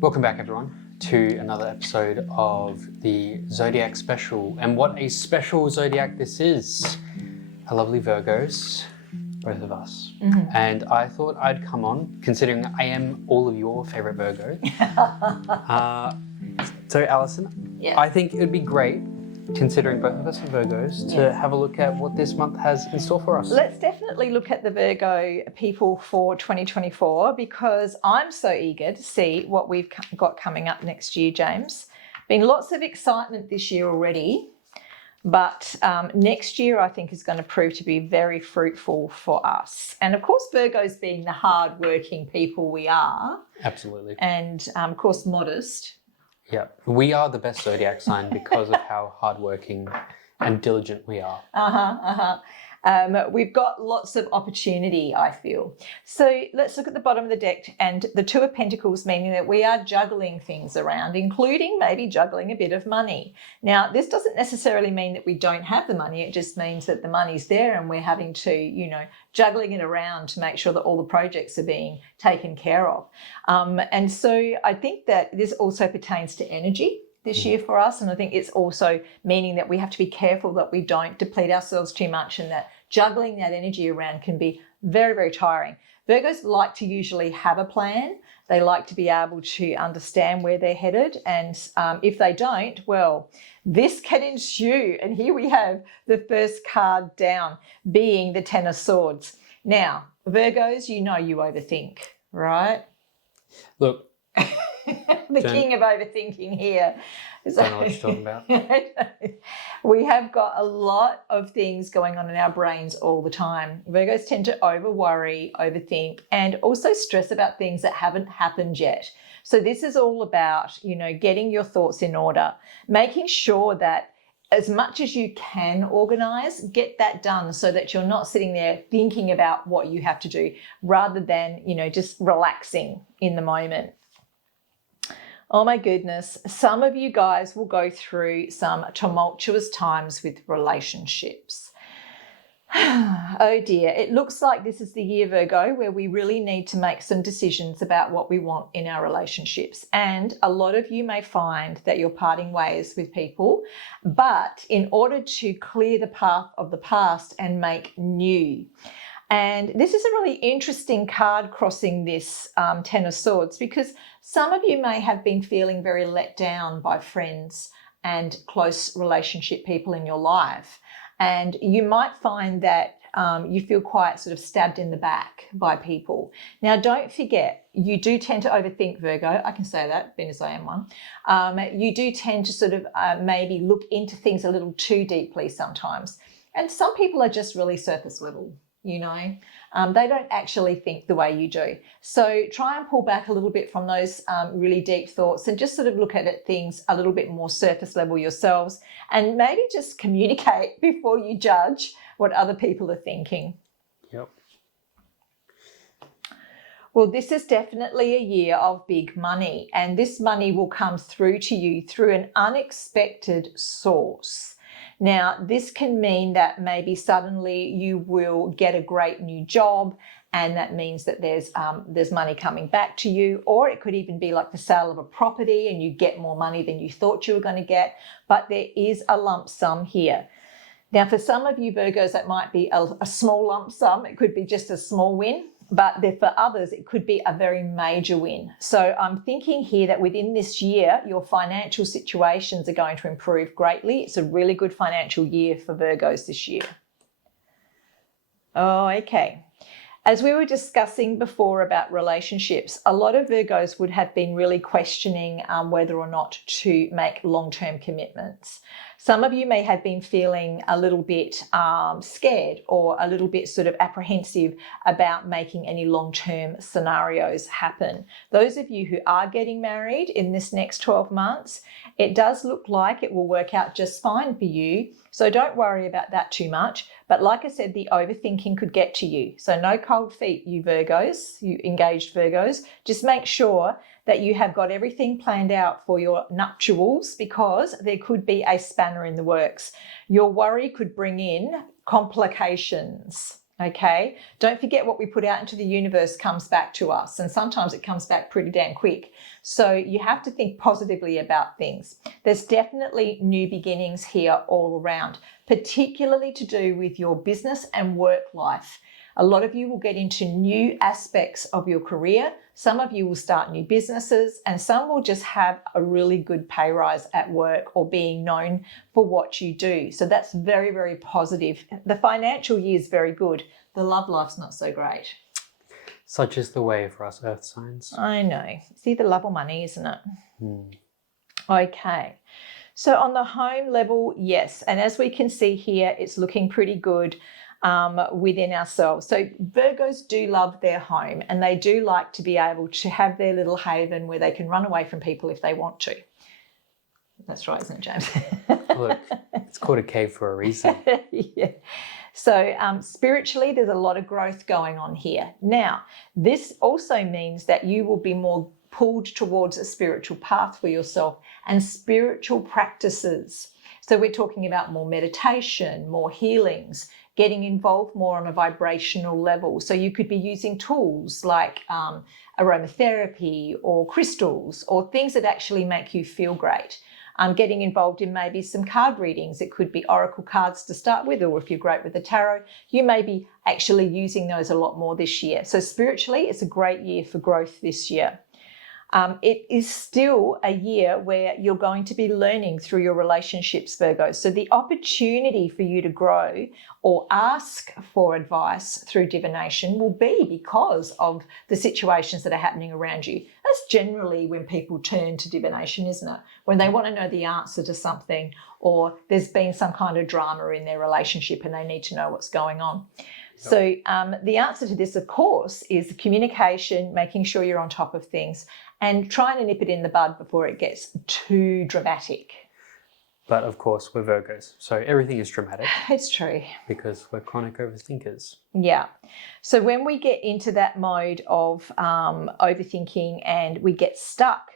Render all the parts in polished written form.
Welcome back, everyone, to another episode of the Zodiac Special. And what a special Zodiac this is. A lovely Virgos, both of us. Mm-hmm. And I thought I'd come on, considering I am all of your favourite Virgo. So, Alison, yeah. I think it would be great, considering both of us are Virgos, to have a look at what this month has in store for us. Let's definitely look at the Virgo people for 2024 because I'm so eager to see what we've got coming up next year, James. Been lots of excitement this year already, but next year I think is going to prove to be very fruitful for us. And of course, Virgos being the hard-working people we are. Absolutely. And of course, modest. Yeah, we are the best zodiac sign because of how hardworking and diligent we are. We've got lots of opportunity, I feel. So let's look at the bottom of the deck, and the Two of Pentacles, meaning that we are juggling things around, including maybe juggling a bit of money. Now, this doesn't necessarily mean that we don't have the money. It just means that the money's there and we're having to, juggling it around to make sure that all the projects are being taken care of. And so I think that this also pertains to energy this year for us, and I think it's also meaning that we have to be careful that we don't deplete ourselves too much, and that juggling that energy around can be very, very tiring. Virgos like to usually have a plan. They like to be able to understand where they're headed, and if they don't, well, this can ensue. And here we have the first card down being the Ten of Swords. Now, Virgos, you overthink, right? Look. The king of overthinking here. Don't know what you're talking about. We have got a lot of things going on in our brains all the time. Virgos tend to over-worry, overthink, and also stress about things that haven't happened yet. So this is all about, getting your thoughts in order, making sure that as much as you can organise, get that done so that you're not sitting there thinking about what you have to do rather than, just relaxing in the moment. Oh my goodness, some of you guys will go through some tumultuous times with relationships. Oh dear, it looks like this is the year, Virgo, where we really need to make some decisions about what we want in our relationships. And a lot of you may find that you're parting ways with people, but in order to clear the path of the past and make new. And this is a really interesting card crossing this Ten of Swords, because some of you may have been feeling very let down by friends and close relationship people in your life. And you might find that you feel quite sort of stabbed in the back by people. Now, don't forget, you do tend to overthink, Virgo. I can say that, being as I am one. You do tend to sort of maybe look into things a little too deeply sometimes. And some people are just really surface level. They don't actually think the way you do. So try and pull back a little bit from those really deep thoughts and just sort of look at things a little bit more surface level yourselves, and maybe just communicate before you judge what other people are thinking. Yep. Well, this is definitely a year of big money, and this money will come through to you through an unexpected source. Now, this can mean that maybe suddenly you will get a great new job, and that means that there's money coming back to you, or it could even be like the sale of a property and you get more money than you thought you were going to get, but there is a lump sum here. Now, for some of you Virgos, that might be a small lump sum. It could be just a small win. But for others, it could be a very major win. So I'm thinking here that within this year, your financial situations are going to improve greatly. It's a really good financial year for Virgos this year. Oh, okay. As we were discussing before about relationships, a lot of Virgos would have been really questioning whether or not to make long-term commitments. Some of you may have been feeling a little bit scared or a little bit sort of apprehensive about making any long-term scenarios happen. Those of you who are getting married in this next 12 months, it does look like it will work out just fine for you. So don't worry about that too much. But like I said, the overthinking could get to you. So no cold feet, you Virgos, you engaged Virgos. Just make sure that you have got everything planned out for your nuptials, because there could be a spanner in the works. Your worry could bring in complications. Okay, don't forget what we put out into the universe comes back to us, and sometimes it comes back pretty damn quick. So you have to think positively about things. There's definitely new beginnings here all around, particularly to do with your business and work life. A lot of you will get into new aspects of your career. Some of you will start new businesses, and some will just have a really good pay rise at work or being known for what you do. So that's very, very positive. The financial year is very good. The love life's not so great. Such is the way for us earth signs. I know. It's either love or money, isn't it? Okay. So on the home level, yes. And as we can see here, it's looking pretty good within ourselves. So Virgos do love their home, and they do like to be able to have their little haven where they can run away from people if they want to. That's right, isn't it, James? Look, it's called a cave for a reason. Yeah. So spiritually, there's a lot of growth going on here. Now, this also means that you will be more pulled towards a spiritual path for yourself and spiritual practices. So we're talking about more meditation, more healings, getting involved more on a vibrational level. So you could be using tools like aromatherapy or crystals or things that actually make you feel great. Getting involved in maybe some card readings. It could be oracle cards to start with, or if you're great with the tarot, you may be actually using those a lot more this year. So spiritually, it's a great year for growth this year. It is still a year where you're going to be learning through your relationships, Virgo. So the opportunity for you to grow or ask for advice through divination will be because of the situations that are happening around you. That's generally when people turn to divination, isn't it? When they want to know the answer to something, or there's been some kind of drama in their relationship and they need to know what's going on. So the answer to this, of course, is communication, making sure you're on top of things and trying to nip it in the bud before it gets too dramatic. But of course, we're Virgos, so everything is dramatic. It's true. Because we're chronic overthinkers. Yeah. So when we get into that mode of overthinking and we get stuck,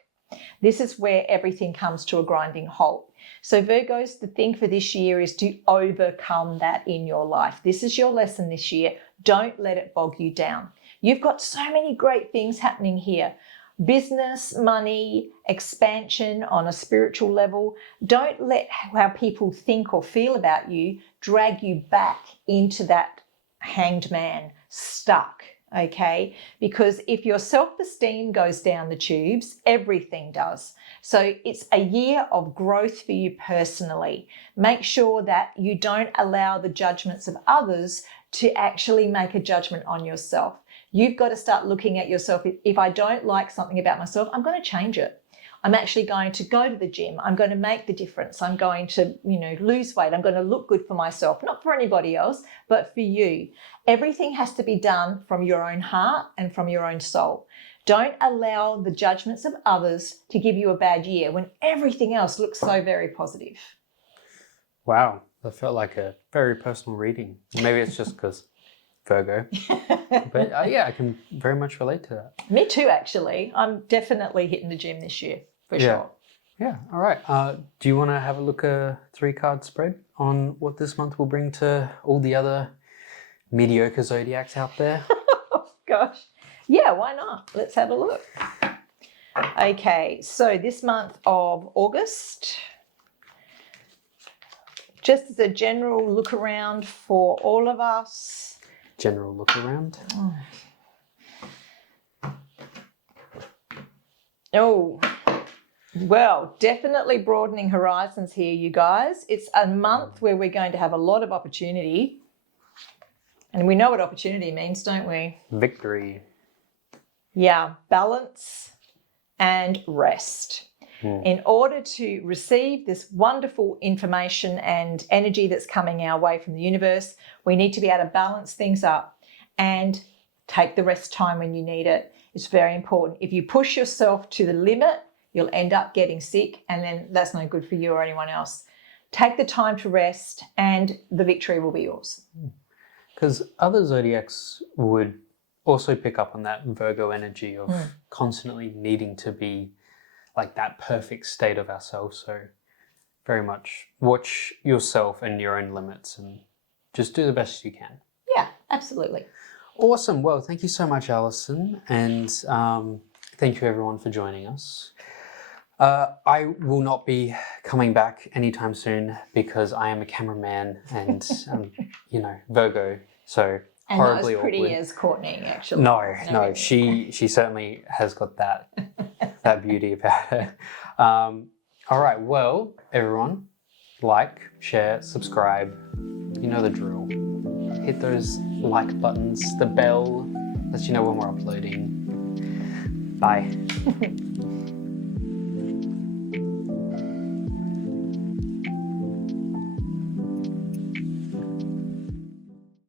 this is where everything comes to a grinding halt. So Virgos, the thing for this year is to overcome that in your life. This is your lesson this year. Don't let it bog you down. You've got so many great things happening here. Business, money, expansion on a spiritual level. Don't let how people think or feel about you drag you back into that hanged man, stuck. Okay, because if your self-esteem goes down the tubes, everything does. So it's a year of growth for you personally. Make sure that you don't allow the judgments of others to actually make a judgment on yourself. You've got to start looking at yourself. If I don't like something about myself, I'm going to change it. I'm actually going to go to the gym. I'm going to make the difference. I'm going to, lose weight. I'm going to look good for myself, not for anybody else, but for you. Everything has to be done from your own heart and from your own soul. Don't allow the judgments of others to give you a bad year when everything else looks so very positive. Wow, that felt like a very personal reading. Maybe it's just because Virgo. But yeah, I can very much relate to that. Me too, actually. I'm definitely hitting the gym this year, for sure. Yeah, all right. Do you want to have a look at a 3-card spread on what this month will bring to all the other mediocre zodiacs out there? Oh, gosh. Yeah, why not? Let's have a look. Okay, so this month of August, just as a general look around for all of us. General look around. Oh, well, definitely broadening horizons here, you guys. It's a month where we're going to have a lot of opportunity. And we know what opportunity means, don't we? Victory. Yeah, balance and rest. In order to receive this wonderful information and energy that's coming our way from the universe, we need to be able to balance things up and take the rest time when you need it. It's very important. If you push yourself to the limit, you'll end up getting sick, and then that's no good for you or anyone else. Take the time to rest and the victory will be yours. Because other zodiacs would also pick up on that Virgo energy of constantly needing to be like that perfect state of ourselves. So very much watch yourself and your own limits and just do the best you can. Yeah, Absolutely. Awesome. Well, thank you so much, Alison, and thank you everyone for joining us. I will not be coming back anytime soon because I am a cameraman and, Virgo, so And not as horribly pretty awkward. as Courtney, actually. No, she certainly has got that beauty about her. All right, well, everyone, like, share, subscribe. You know the drill. Hit those like buttons, the bell lets you know when we're uploading. Bye.